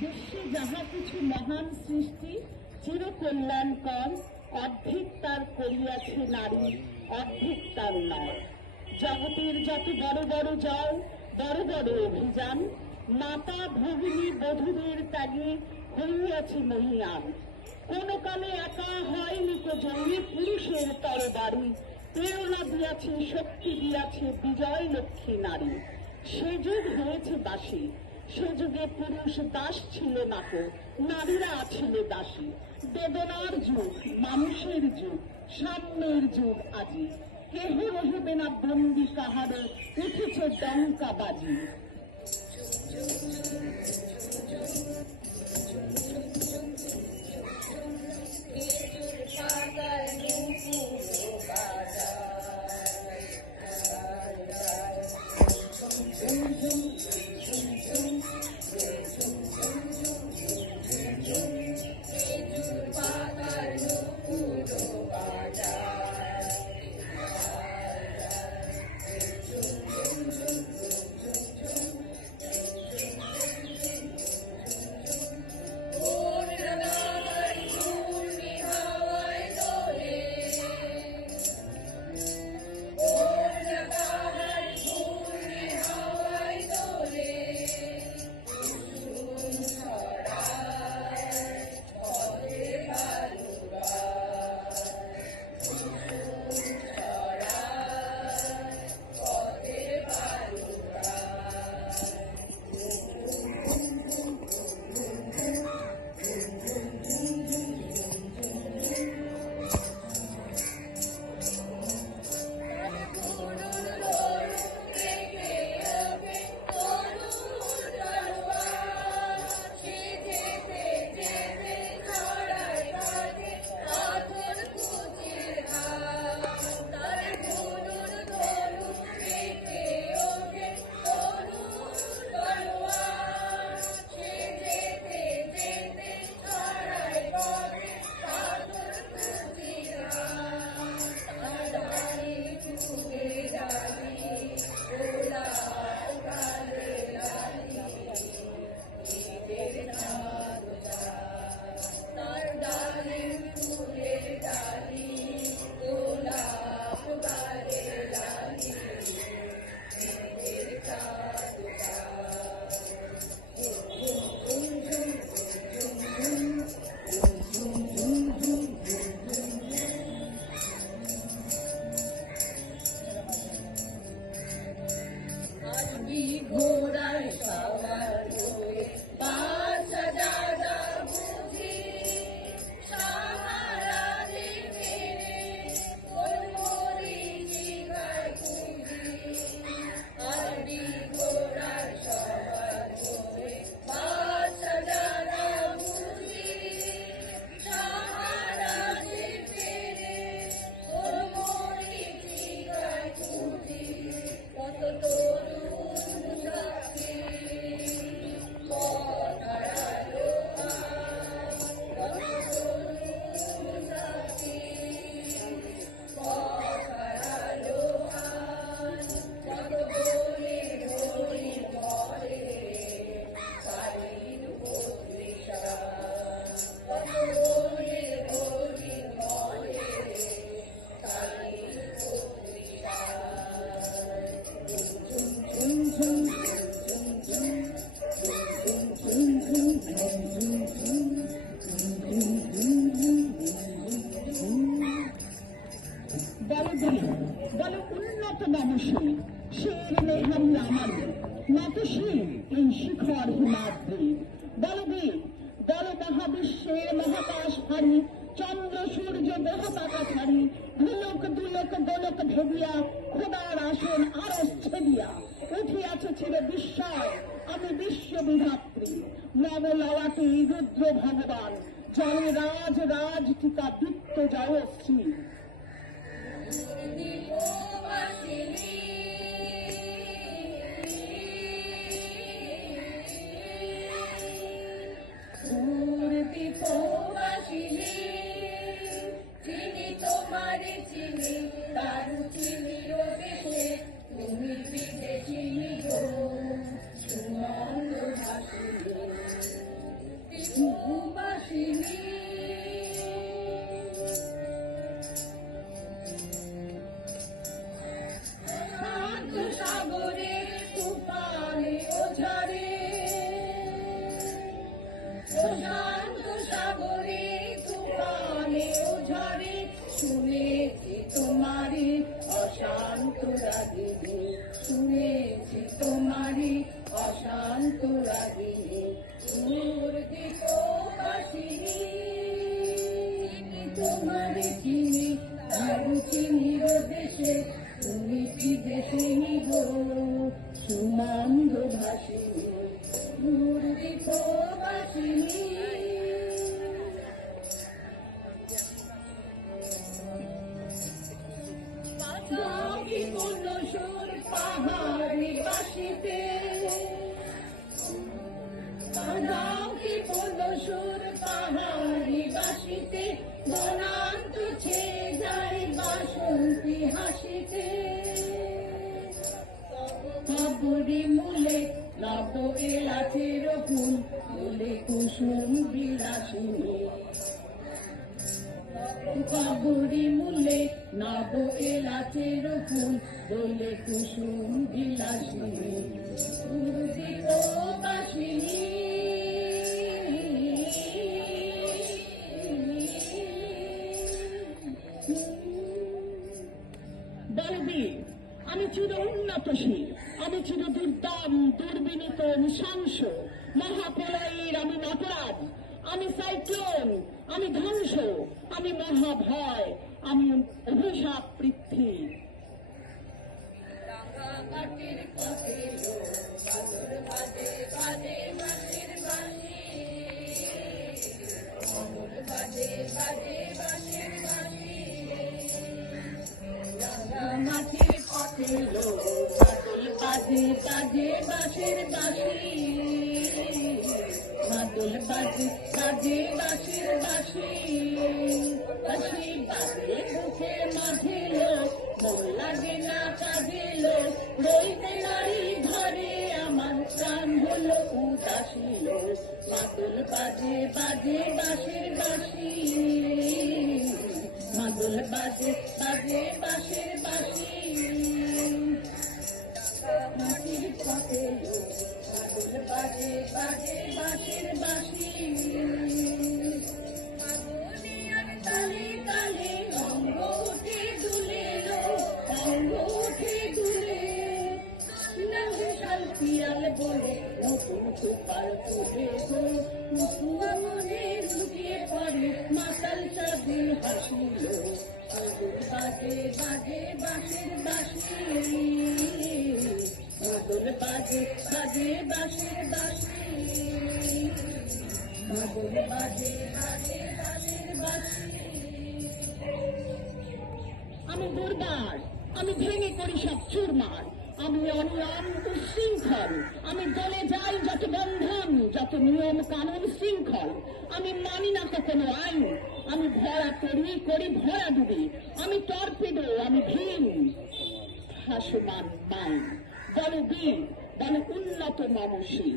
বিশ্বে যাহা কিছু মহান সৃষ্টি চিরকল্যাণকর, অর্ধেক তার করিয়াছে নারী, অর্ধেক তার নয়। জগতের যত বড় বড় জল, বড় বড় অভিযান, মাতা ভগিনী বধূদের ত্যাগে হইয়াছে মহিয়ান। কোন কালে একা হয়নি কো জয়ী পুরুষের তরবারি, প্রেরণা দিয়াছে, শক্তি দিয়াছে বিজয় লক্ষ্মী নারী। সে যুগ হয়েছে দাসী, সে যুগে পুরুষ দাস ছিল না কো, নারীরা ছিল দাসী। বেদনার যুগ, মানুষের যুগ, সাম্যের যুগ আজি। কেহ রহিবে না বন্দি কাহারো, উঠেছে ডঙ্কা বাজি। বলে উন্নত মানুষের শের মেহারি আমার নতশীল এই শিখর হিমাদ্রি। বলবীর বল মহাবিশ্বের মহাকাশ হারি, চন্দ্র সূর্য দেহতাকা ছাড়ি, ভুলক দুলক গোলক ভেদিয়া খোদার আসন আরস ছেদিয়া উঠিয়াছে ছেড়ে বিস্ময় আমি বিশ্ববিধাত্রী। নবললাটে রুদ্র ভগবান, জলে রাজ রাজ টিকা দীপ্ত জয়শ্রী। চিনি তোমারে চিনি দারু চিনি রোদেশে তুমি বিদেশিনী গো সুমন্দ ভাসিলে সুবাসিনী শান্ত সাগরের তুফানে ও ঝড়ে শান্ত সাগরের তুফানে ও ঝড়ে শুনেছি তোমারি অশান্ত রাগিনী শুনেছি তোমারি অশান্ত রাগিনী দূর দিকবাসিনী তোমারে চিনি তারু চিনির দেশে তুমি কি দেশে নিগো সুমন্দ ভাসিনী দূর দিকবাসিনী গাহি কোন সুর পাহাড়ি বাসিতে গাহি কোন সুর পাহাড়ি বাসিতে বনান্ত ছে যায় বাসন্তী হাসিতে কাবুরি মূলে নব এলাচের ফুল ফুলে কুসুম বিলাসিনী কাবুরি মূলে নব এলাচের ফুল দোলে কুসুম বিলাসিনী বাসিনী বলবীর আমি চির উন্নতশীল আমি চির দুর্দম দুর্বিনীত নৃশংস মহাপ্রলয়ের আমি নটরাজ আমি সাইক্লোন আমি ধ্বংস আমি মহাভয় আমি অভিশাপ পৃথ্বী রাঙামাটির পথে বাদর বাজে বাজে বাঁশির বাঁশি বাদর বাজে বাজে বাঁশির বাঁশি রাঙামাটির পথে বাদল বাজে বাজে বাঁশির বাঁশি বাদল বাজে বাজে বাঁশির বাঁশি বাঁশি বাজে বুকে মাঝে লোক মন লাগে না কাজে লোক রইতে নারী ঘরে আমার প্রাণ হলো উদাসীল বাদল বাজে বাজে বাঁশির বাঁশি বাদল বাজে বাজে বাঁশির বাঁশি মাটির পথে বাদল বাজে বাজে বাঁশির বাঁশি তালে তালে অঙ্গ উঠে দুলে অঙ্গ উঠে দুলে শাল পিয়াল বলে নতুন সুপার ফুটে গো মুসুয়া মনে লুকিয়ে পড়ে মাতাল চাঁদের হাসিল বাজে বাজে বাঁশির বাঁশি বাদল বাজে বাজে বাঁশির বাঁশি বাদল বাজে বাজে বাঁশির বাঁশি আমি দুর্বার আমি ভেঙে করি সব চুরমার আমি অনিয়ম উশৃঙ্খল আমি দলে যাই যত বন্ধন যত নিয়ম কানুন শৃঙ্খল আমি মানি না তো কোনো আইন আমি ভরা করি ভরা ডুবি আমি টর্পিডো আমি ভীম ভাসমান মাইন বলে বীর বলে উন্নত মানসী